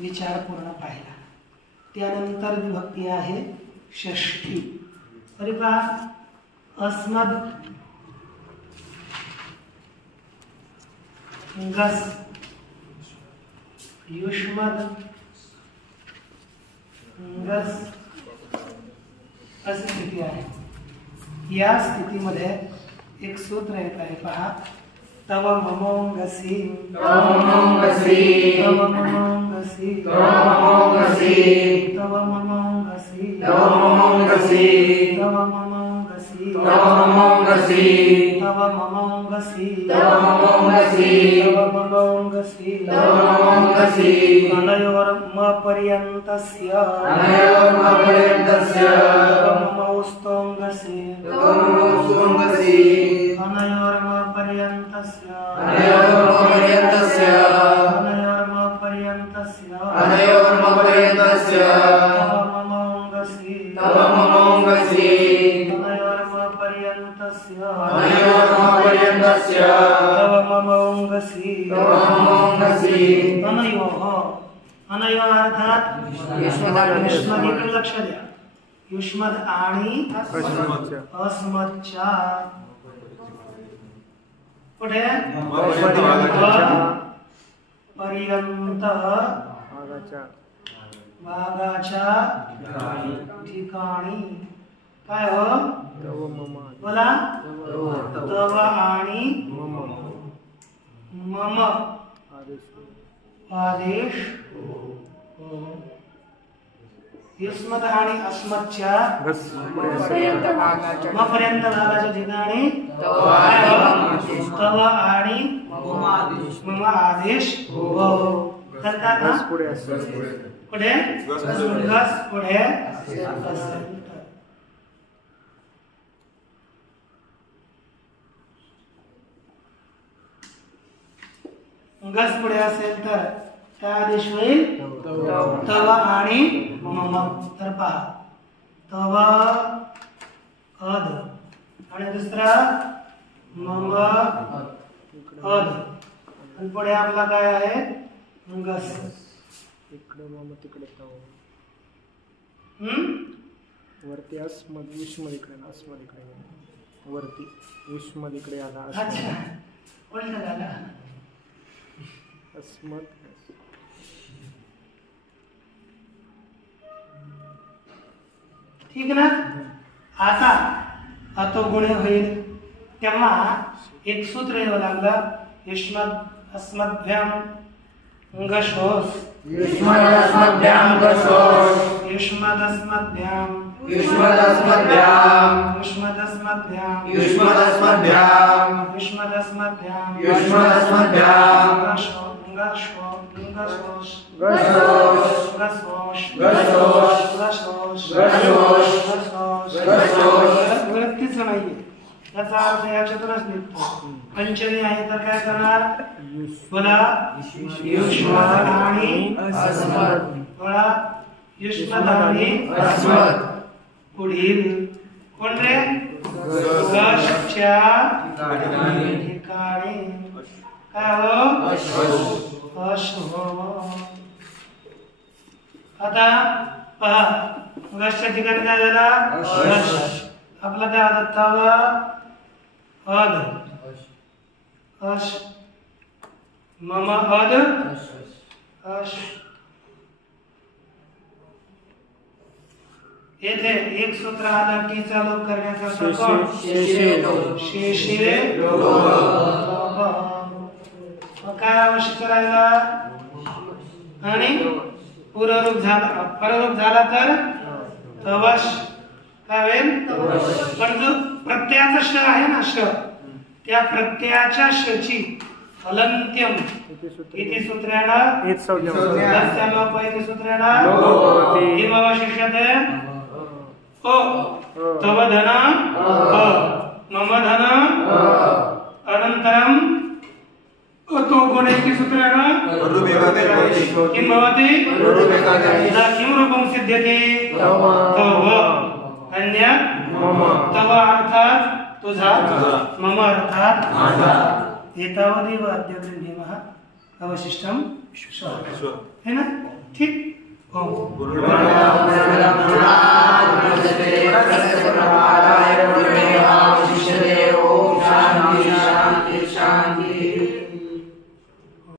विचार पूर्ण पाहिला. त्यानंतर विभक्ती आहे षष्ठी. तरी पहा अस्मद गस युष्मद गस अशी स्थिती आहे. या स्थितीमध्ये एक सूत्र येत आहे पहा. तव ममोंगसी तव ममोंगसी तव ममोंगसी तव ममोंगसी तव ममोंगसी तव ममोंगसी तव ममोंगसी तव ममोंगसी तव ममोंगसी तव ममोंगसी तव ममोंगसी तव ममोंगसी अनयोर्मपर्यन्तस्य तव ममौस्तोंगसी तव ममौस्तोंगसी अनयोर्मपर्यन्तस्य अनयोर्मपर्यन्तस्य तव ममोंगसी तव ममोंगसी अनयोर्मपर्यन्तस्य तव ममोंगसी तव ममोंगसी. अनयोः अनयोः अर्थात युष्मद. लक्ष द्या. युष्मद आणि अस्मदच्या कुठे पर्यंत भागाच्या ठिकाणी काय हो बोला. तव आणि मम आदेश युष्मद आणि अस्मदच्या पर्यंत भागाच्या ठिकाणी तव आणि मम आदेश करतात ना. पुढे गस पुढे गस पुढे असेल तर काय आदेश होईल. तव आणि मम. तर पहा तव अद आणि दुसरा मम अद आणि पुढे आपला काय आहे गस. इकडे मम तिकडे तव. वरती अस्मद युष्मद इकडे अस्मद इकडे वरती युष्मद इकडे आला. अच्छा उलट झाला. अस्मद ठीक ना. आता अतो गुणे होईल तेव्हा एक सूत्र येऊ लागलं. युष्मद अस्मद्भ्याम गशोस युष्मद अस्मद्भ्याम गशोस युष्मद अस्मद्भ्याम युष्मद अस्मद्भ्याम युष्मद अस्मद्भ्याम युष्मद अस्मद्भ्याम युष्मद अस्मद्भ्याम युष्मद अस्मद्भ्याम गशो गशो गशोस गशोस गशोस गशोस गशोस गशोस गशोस गशोस. वृत्तीच नाहीये. याचा अर्थ याच्यातूनच निघतो. पंचमी आहे तर काय करणार बोला. युष्मद आणि अस्मद बोला. युष्मद आणि अस्मद. पुढील कोण रे गशच्या ठिकाणी काय हो अश्व. आता पहा गशच्या ठिकाणी काय झाला आपला काय होता तव अद अश मम अद अश. येथे एक सूत्र आलं टीचा लोप करण्याकरता कोण शेषे लोप. काय आवश्यक राहिला आणि पूर्वरूप झाला पररूप झाला तर तवश काय होईल. पण जो प्रत्ययाचा श आहे ना श त्या प्रत्ययाच्या शची अलंत्यम इति सूत्रेण तस्यालोप इति सूत्रेण किमवशिष्यते ओ तव धन मम धन अनन्तरं तो गुणे इति सूत्रेण किं भवति किं रूपं सिद्ध्यति तव अन्य तव अर्थात तुझा मम अर्थात माझा. एतावदेव अद्य गृह्णीमः. अवशिष्टं श्वः है ना. ठीक. ओम. शांति शांति शांति.